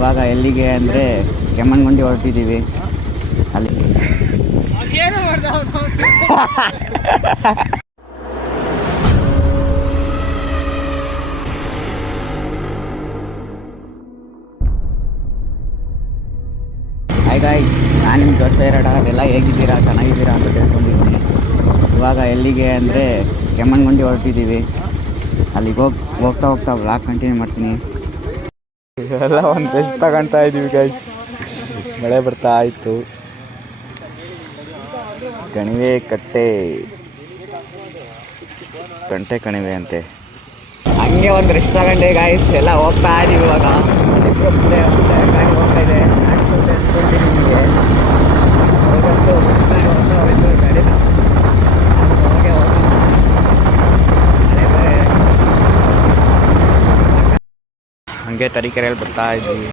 ಇವಾಗ ಎಲ್ಲಿಗೆ ಅಂದರೆ ಕೆಮ್ಮಣ್ಣುಗುಂಡಿ ಹೊರಟಿದ್ದೀವಿ. ಅಲ್ಲಿ ಹಾಯ್ ಗಾಯ್ಸ್, ನಾನು ನಿಮ್ಮ ಜೊತೆ ಇರೋಣ. ಅದೆಲ್ಲ ಹೇಗಿದ್ದೀರಾ, ಚೆನ್ನಾಗಿದ್ದೀರಾ ಅಂತ ತಿಳ್ಕೊಂಡಿದ್ದೀನಿ. ಇವಾಗ ಎಲ್ಲಿಗೆ ಅಂದರೆ ಕೆಮ್ಮಣ್ಣುಗುಂಡಿ ಹೊರಟಿದ್ದೀವಿ. ಅಲ್ಲಿಗೆ ಹೋಗ್ತಾ ವ್ಲಾಗ್ ಕಂಟಿನ್ಯೂ ಮಾಡ್ತೀನಿ. ಎಲ್ಲ ಒಂದು ಬೆಸ್ಟ್ ತಗೊಳ್ತಾ ಇದ್ದೀವಿ ಗೈಸ್. ಮಳೆ ಬರ್ತಾ ಆಯಿತು. ಕಣಿವೆ ಕಂಟೆ ಕಣಿವೆ ಅಂತೆ. ಹಂಗೆ ಒಂದು ರೆಸ್ಟ್ ತಗೊಂಡೆ ಗಾಯ್ಸ್. ಎಲ್ಲ ಹೋಗ್ತಾ ಇದ್ದೀವಿ ಇವಾಗ. ಗಾಡಿ ಹೋಗ್ತಾ ಇದೆ. ಹಂಗೆ ತರೀಕೆರೆಯಲ್ಲಿ ಬರ್ತಾ ಇದ್ವಿ.